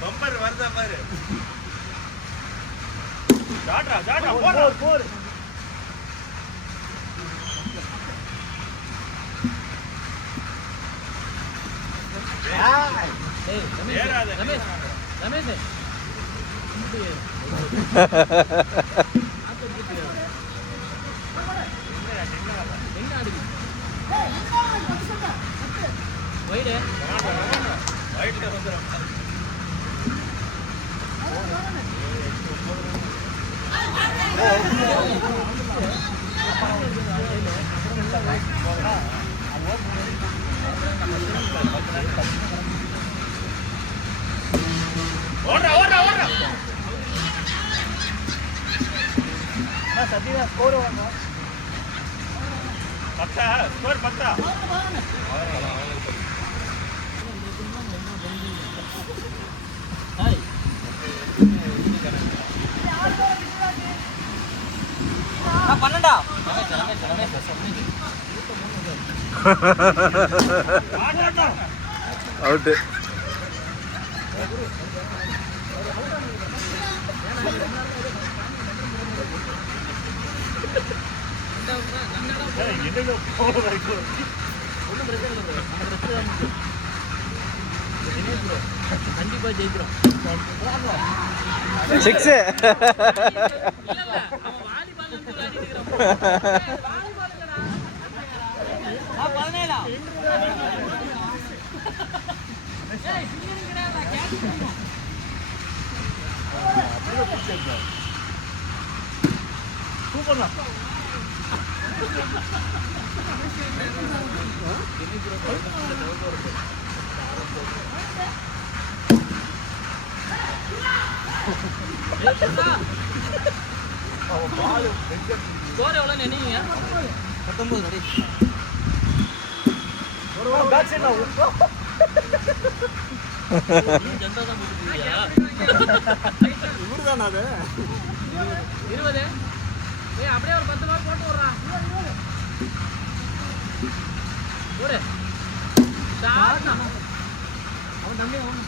Bumper வருதா பாரு. Out. கண்டிப்பா ஜெயிக்கிறோம். சிக்ஸ். ஸ்கோர் எவ்வளவு நினைக்கிறீங்க? 19 அடி. ஒரு பேக் சைடுல ஜெண்டா தான் போடுறீங்க. இவர்தானா அது? 20. ஏய் அப்படியே ஒரு 10 ரூபாய் போட்டு விடுறா. போடு. ஷாட். அவன் தம்பி அவன்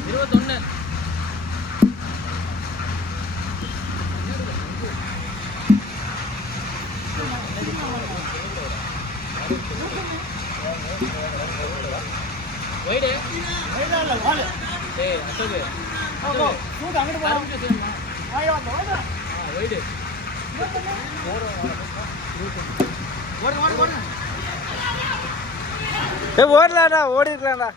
21. வைடே வைடல வால டேய் அசோக் ஓ தூக்கு அங்கட்டு போ வாய் வா வா வைடே ஓடு ஏய் ஓடலாடா ஓடிடலாம்டா.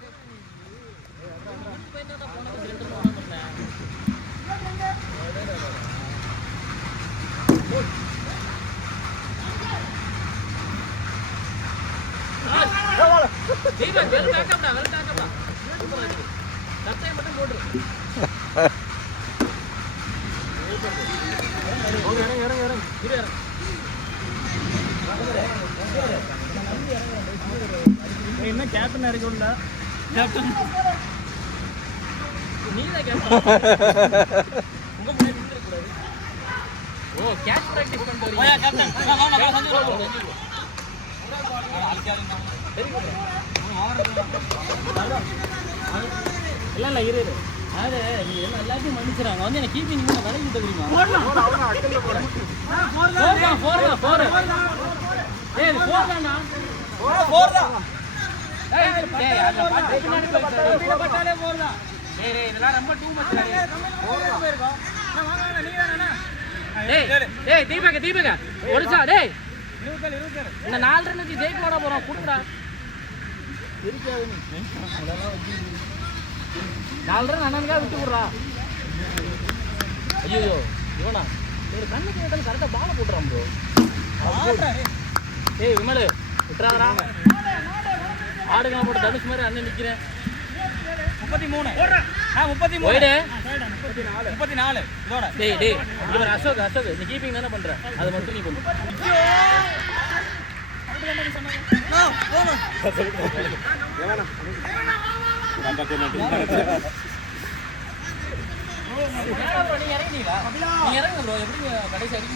தீபக் வெல் பேக்கப்டா சட்டை மட்டும் போடு. இறங்க என்ன கேப்டன் இறக்கும்டா. கேப்டன் நீதான் கேப்டன். உங்க முன்னாடி நின்று கூடாது. ஓ கேட்ச் பிராக்டீஸ் பண்ணிட்டு வரீங்க. ஓயா கேப்டன் வாங்க சஞ்சய் இல்ல இரு அது நீ எல்லாத்தையும் மன்னிச்சிடறாங்க. வந்து எனக்கு கீப்பிங் விலைக்கு தெரியுமா? இதெல்லாம் ரொம்ப டூ மச். தீபக ஒடிச்சா டேய் இந்த 4 ரன்னுக்கு ஜெயிக்க போட போறோம். குடுடா இருக்காது. நீ 4 ரன் அண்ணனுக்கா விட்டு விடுறா. ஐயோ இவனா ஒரு கண்ணுக்கு கேட்டாலும் கரெக்டா பால போட்டுறான் ப்ரோ. ஏய் விமலு விட்டுறாதடா. ஆடுங்க போட்டு தனுஷ் மாதிரி அண்ணன் நிக்கிறேன். 33 33 ஓய்டே 34 இதோட டேய் இவன் அசோக் நீ கீப்பிங் தானே பண்ற. அது மட்டும் நீ பண்ணு. நீங்க இறங்குனீங்களா? நீங்க இறங்குங்க ப்ரோ. எப்படி கடைசி அடிக்க